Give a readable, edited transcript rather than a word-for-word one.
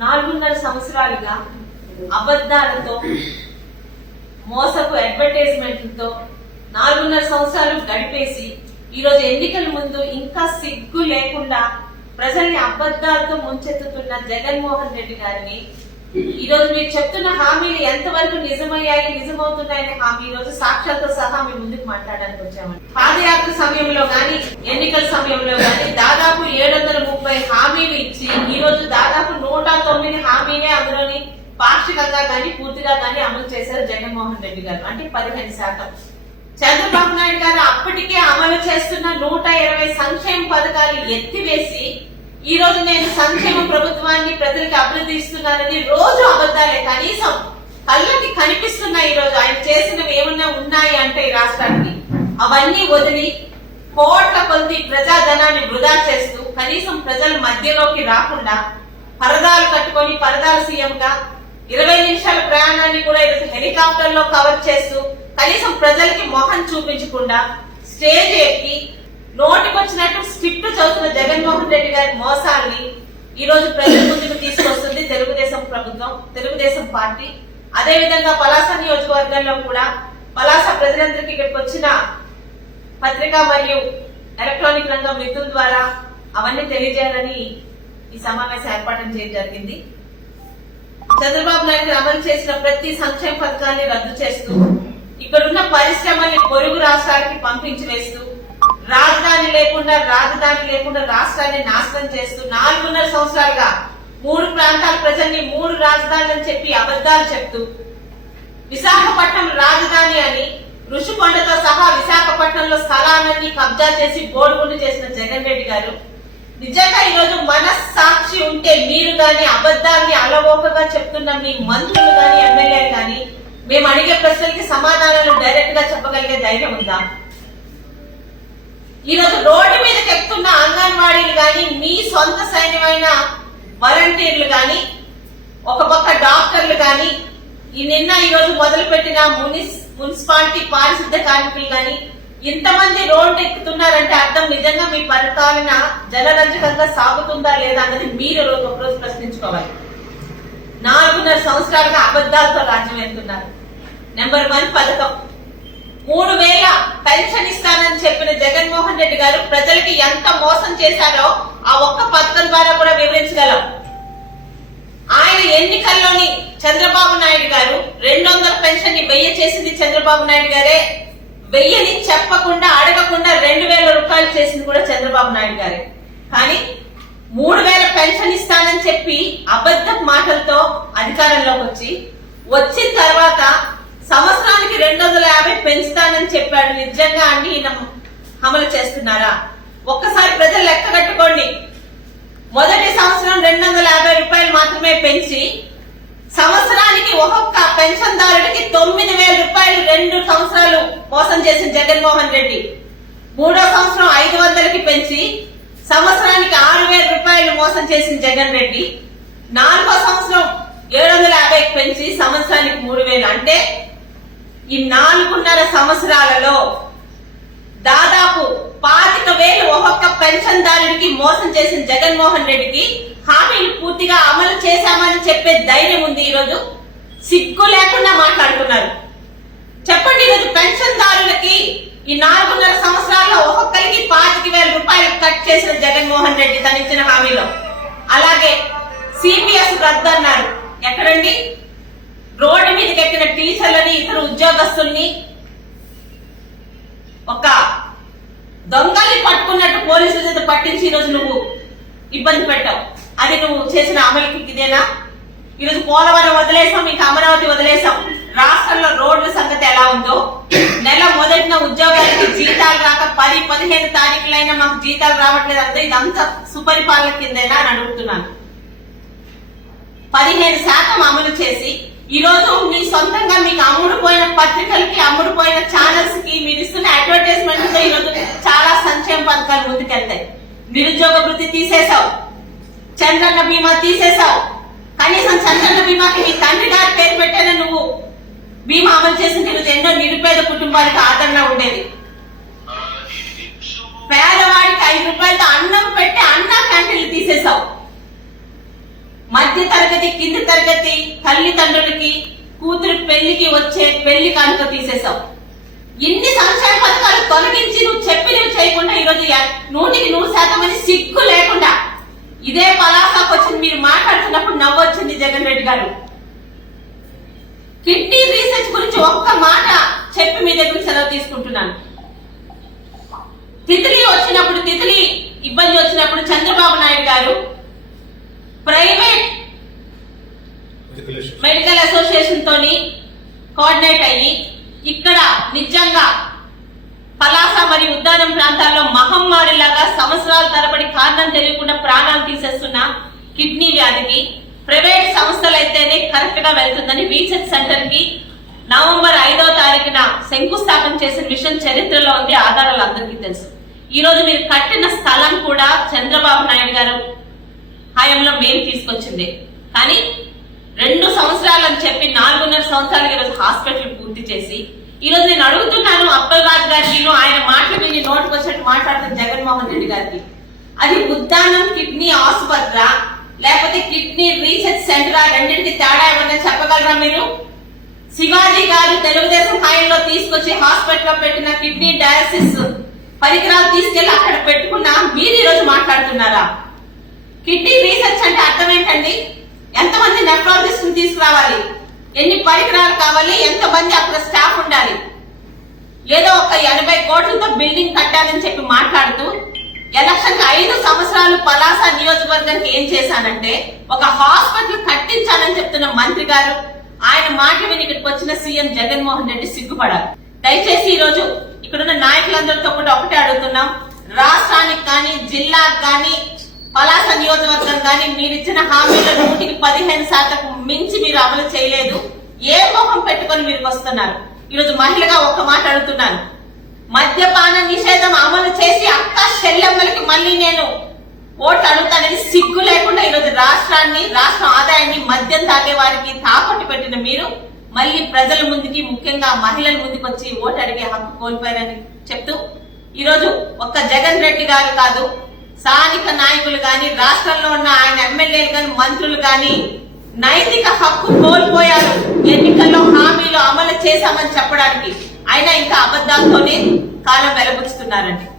4.5 సంవత్సరాలుగా అబద్ధాలతో మోసపు అడ్వర్టైజ్మెంట్లతో 4.5 సంవత్సరాలు గడిపేసి ఈరోజు ఎన్నికల ముందు ఇంకా సిగ్గు లేకుండా ప్రజల్ని అబద్ధాలతో ముంచెత్తుతున్న జగన్మోహన్ రెడ్డి గారిని ఈరోజు మీరు చెప్తున్న హామీలు ఎంతవరకు నిజమయ్యాయి, నిజమవుతున్నాయనే హామీ ఈ రోజు సాక్ష్యాలతో సహా మీ ముందుకు మాట్లాడడానికి వచ్చామండి. పాదయాత్ర సమయంలో గాని ఎన్నికల సమయంలో గాని దాదాపు 730 హామీలు ఇచ్చి ఈ రోజు దాదాపు 109 హామీలే అందులోని పాక్షికంగా గాని పూర్తిగా గాని అమలు చేశారు జగన్మోహన్ రెడ్డి గారు, అంటే 15%. చంద్రబాబు నాయుడు గారు అప్పటికే అమలు చేస్తున్న 120 సంక్షేమ పథకాలు ఎత్తివేసి ఈ రోజు నేను సంక్షేమ ప్రభుత్వాన్ని ప్రజలకు అభివృద్ధి ఇస్తున్నానని రోజు అబద్ధాలే, కనీసం కళ్ళకి కనిపిస్తున్నాయి. ఈ రోజు ఆయన చేసినవి ఏమన్నా ఉన్నాయి అంటే ఈ రాష్ట్రానికి అవన్నీ వదిలి కోట్ల కొద్ది ప్రజాధనాన్ని వృధా చేస్తూ కనీసం ప్రజల మధ్యలోకి రాకుండా పరదాలు కట్టుకొని పరదాల సీఎం గా 20 నిమిషాల ప్రయాణాన్ని కూడా ఈరోజు హెలికాప్టర్ లో కవర్ చేస్తూ కనీసం ప్రజలకి మొహం చూపించకుండా స్టేజ్ ఎక్కి నోటికొచ్చినట్టు స్క్రిప్ట్ చదువుతున్న జగన్మోహన్ రెడ్డి గారి మోసాన్ని ఈ రోజు ప్రజల ముందుకు తీసుకొస్తుంది తెలుగుదేశం ప్రభుత్వం, తెలుగుదేశం పార్టీ. అదే విధంగా పలాస నియోజకవర్గంలో కూడా పలాస ప్రజలందరికీ ఇక్కడికి వచ్చిన పత్రికా మరియు ఎలక్ట్రానిక్ రంగం మిత్రుల ద్వారా అవన్నీ తెలియజేయాలని ఈ సమావేశం ఏర్పాటు చేయడం జరిగింది. చంద్రబాబు నాయుడు అమలు చేసిన ప్రతి సంక్షేమ పథకాన్ని రద్దు చేస్తూ ఇక్కడున్న పరిశ్రమల్ని పొరుగు రాష్ట్రాలకి పంపించి వేస్తూ రాజధాని లేకుండా రాష్ట్రాన్ని నాశనం చేస్తూ 4.5 సంవత్సరాలుగా 3 ప్రాంతాల ప్రజల్ని 3 రాజధానులని చెప్పి అబద్ధాలు చెప్తూ విశాఖపట్నం రాజధాని అని ఋషికొండతో సహా విశాఖపట్నంలో స్థలాన్ని కబ్జా చేసి బోర్డుగుండు చేసిన జగన్ రెడ్డి గారు నిజంగా ఈ రోజు మనస్సాక్షి ఉంటే మీరు గాని అబద్ధాన్ని అలవోకగా చెప్తున్న మీ మంత్రులు గాని ఎమ్మెల్యేలు గాని మేము అడిగే ప్రశ్నలకి సమాధానాలు డైరెక్ట్ గా చెప్పగలిగే ధైర్యం ఉందా? ఈ రోజు రోడ్డు మీద చెప్తున్న అంగన్వాడీలు గాని మీ సొంత సైన్యమైన వాలంటీర్లు గాని ఒక పక్క డాక్టర్లు గాని నిన్న ఈ రోజు మొదలు పెట్టిన మున్సిపాలిటీ పారిశుద్ధ కార్మికులు గాని ఇంతమంది రోడ్డు ఎక్కుతున్నారంటే అర్థం నిజంగా మీ పరిపాలన జనరంజకంగా సాగుతుందా లేదా అన్నది మీరు ఒకరోజు ప్రశ్నించుకోవాలి. 4.5 సంవత్సరాలుగా అబద్ధాలతో రాజ్యం వెళ్తున్నారు. నెంబర్ 1 పథకం 3,000 పెన్షన్ ఇస్తానని చెప్పిన జగన్మోహన్ రెడ్డి గారు ప్రజలకి ఎంత మోసం చేశారో ఆ ఒక్క పథకం ద్వారా కూడా వివరించగలం. ఆయన ఎన్నికల్లోని చంద్రబాబు నాయుడు గారు 200 పెన్షన్ ని 1000 చేసింది చంద్రబాబు నాయుడు గారే. 1000ని చెప్పకుండా అడగకుండా 2,000 రూపాయలు చేసింది కూడా చంద్రబాబు నాయుడు గారే. కానీ 3,000 పెన్షన్ ఇస్తానని చెప్పి అబద్ధ మాటలతో అధికారంలోకి వచ్చిన తర్వాత సంవత్సరానికి 250 పెంచుతానని చెప్పాడు. నిజంగా అండి ఈయన అమలు చేస్తున్నారా? ఒక్కసారి ప్రజలు లెక్క కట్టుకోండి. మొదటి సంవత్సరం 250 రూపాయలు మాత్రమే పెంచి సంవత్సరానికి ఒక్కొక్క పెన్షన్దారుడికి 9,000 రూపాయలు 2 సంవత్సరాలు మోసం చేసిన జగన్మోహన్ రెడ్డి. 3వ సంవత్సరం 500కి పెంచి సంవత్సరానికి 6,000 రూపాయలు మోసం చేసిన జగన్ రెడ్డి. 4వ సంవత్సరం 750కి పెంచి సంవత్సరానికి 3,000. అంటే ఈ 4.5 సంవత్సరాలలో దాదాపు 25,000 ఒక్కొక్క పెన్షన్దారుడికి మోసం చేసిన జగన్మోహన్ రెడ్డికి హామీలు పూర్తిగా అమలు చేశామని చెప్పే ధైర్యం ఉంది. ఈరోజు సిగ్గు లేకుండా మాట్లాడుతున్నారు. చెప్పండి, ఈరోజు పెన్షన్దారులకి ఈ 4.5 సంవత్సరాల్లో ఒక్కొక్కరికి 25,000 రూపాయలు కట్ చేసిన జగన్మోహన్ రెడ్డి తను ఇచ్చిన హామీలో. అలాగే సిపిఎస్ రద్దు అన్నారు. ఎక్కడండి? రోడ్డు మీదకి ఎక్కిన టీచర్లని ఇతర ఉద్యోగస్తుల్ని ఒక దొంగల్ని పట్టుకున్నట్టు పోలీసుల చేత పట్టించి ఈరోజు నువ్వు ఇబ్బంది పెట్టావు. అది నువ్వు చేసిన అమలుకి ఇదేనా? ఈరోజు పోలవరం వదిలేసాం, ఇంకా అమరావతి వదిలేసాం. రాష్ట్రంలో రోడ్ల సంగతి ఎలా ఉందో, నెల మొదటిన ఉద్యోగాలకి జీతాలు రాక 10-15 తారీఖులైనా మాకు జీతాలు రావట్లేదు అంటే ఇదంతా సుపరిపాలన కిందేనా అని అడుగుతున్నాను. 15% అమలు చేసి ఈ రోజు మీ సొంతంగా మీకు అమ్ముడుపోయిన పత్రికలకి అమ్ముడుపోయిన ఛానల్స్ కి మీరు ఇస్తున్న అడ్వర్టైజ్మెంట్ తో ఈరోజు చాలా సంక్షేమ పథకాలు ముందుకెళ్తాయి. నిరుద్యోగ వృత్తి తీసేశావు, చంద్రన్న బీమా తీసేశావు. కనీసం చంద్రన్న బీమాకి మీ తండ్రి గారి పేరు పెట్టానే నువ్వు బీమా అమలు చేసిన ఈరోజు ఎన్నో నిరుపేద కుటుంబాలకు ఆదరణ ఉండేది. పేదవాడికి 5 రూపాయలతో అన్నం పెట్టి అన్న క్యాంటీన్లు తీసేశావు. మధ్య తరగతి కింది తరగతి తల్లిదండ్రులకి కూతురు పెళ్లికి వచ్చే పెళ్లి కానుక తీసేశావు. ఇన్ని సంక్షేమ పథకాలు తొలగించి నువ్వు చెప్పినవి చేయకుండా ఈరోజు 100% మంది సిగ్గు లేకుండా ఇదే పలాసాకు వచ్చి మీరు మాట్లాడుతున్నప్పుడు నవ్వొచ్చింది జగన్ రెడ్డి గారు. కిడ్నీ రీసెర్చ్ గురించి ఒక్క మాట చెప్పి మీ దగ్గర సెలవు తీసుకుంటున్నాను. తితిలి ఇబ్బంది వచ్చినప్పుడు చంద్రబాబు నాయుడు గారు ప్రైవేట్ మెడికల్ అసోసియేషన్ తోని కోఆర్డినేట్ అయ్యి ఇక్కడ నిజంగా పలాస మరియు ఉద్దానం ప్రాంతాల్లో మహమ్మారిలాగా సంవత్సరాల తరబడి కారణం తెలియకుండా ప్రాణాలు తీసేస్తున్న కిడ్నీ వ్యాధికి ప్రైవేట్ సంస్థలు అయితేనే కరెక్ట్ గా వెళ్తుందని రీసెర్చ్ సెంటర్ కి నవంబర్ 5వ తారీఖున శంకుస్థాపన చేసిన విషయం చరిత్రలో ఉంది, ఆధారాలు అందరికీ తెలుసు. ఈ రోజు మీరు కట్టిన స్థలం కూడా చంద్రబాబు నాయుడు గారు హయాంలో మేము తీసుకొచ్చింది. కానీ 2 సంవత్సరాలు అని చెప్పి 4.5 సంవత్సరాలు ఈరోజు హాస్పిటల్ పూర్తి చేసి ఈరోజు నేను అడుగుతున్నాను అప్పల్ రాజు గారికి, ఆయన మాటలు విని నోటుకు వచ్చినట్టు మాట్లాడుతున్న జగన్మోహన్ రెడ్డి గారికి, అది ఉద్దానం కిడ్నీ ఆసుపత్రి లేకపోతే కిడ్నీ రీసెర్చ్ సెంటర్ రెండింటికి తేడా ఏమన్నా చెప్పగలరా మీరు? శివాజీ గారు తెలుగుదేశం హయాంలో తీసుకొచ్చి హాస్పిటల్ లో పెట్టిన కిడ్నీ డయాలసిస్ పరికరాలు తీసుకెళ్లి అక్కడ పెట్టుకున్నా మీరు ఈ రోజు మాట్లాడుతున్నారా? కిడ్నీ రీసెర్చ్ అంటే అర్థం ఏంటండి? ఎంతమంది నెఫ్రాలజిస్ట్ తీసుకురావాలి, ఎన్ని పరికరాలు కావాలి, ఎంతమంది అక్కడ స్టాఫ్ ఉండాలి? ఏదో ఒక 80 కోట్లతో బిల్డింగ్ కట్టాలని చెప్పి మాట్లాడుతూ ఎలక్షన్ 5 సంవత్సరాలు పలాస నియోజకవర్గానికి ఏం చేశానంటే ఒక హాస్పిటల్ కట్టించాలని చెప్తున్న మంత్రి గారు, ఆయన మాట విని ఇక్కడికి వచ్చిన సీఎం జగన్మోహన్ రెడ్డి సిగ్గుపడాలి. దయచేసి ఈ రోజు ఇక్కడున్న నాయకులందరితో కూడా ఒకటే అడుగుతున్నాం, రాష్ట్రానికి కానీ జిల్లాకు కానీ పలాస నియోజకవర్గం కానీ మీరు ఇచ్చిన హామీలో 115% మించి మీరు అమలు చేయలేదు. ఏ మొహం పెట్టుకొని మీరు వస్తున్నారు? ఈరోజు మహిళగా ఒక్క మాట అడుగుతున్నాను, మద్యపాన నిషేధం అమలు చేసి అక్క చెల్లెమ్మలకి మళ్ళీ నేను ఓట్లు అడుగుతానని సిగ్గు లేకుండా ఈరోజు రాష్ట్ర ఆదాయాన్ని మద్యం తాగే వారికి తాకట్టు పెట్టిన మీరు మళ్ళీ ప్రజల ముందుకి, ముఖ్యంగా మహిళల ముందుకు వచ్చి ఓటు అడిగే హక్కు కోల్పోయారని చెప్తూ ఈరోజు ఒక్క జగన్ రెడ్డి గారు కాదు, స్థానిక నాయకులు గాని, రాష్ట్రంలో ఉన్న ఆయన ఎమ్మెల్యేలు గాని, మంత్రులు గాని నైతిక హక్కు కోల్పోయారు ఎన్నికల్లో హామీలు అమలు చేశామని చెప్పడానికి. అయినా ఇంకా అబద్ధాలతోనే కాలం వెలబుచ్చుతున్నారండి.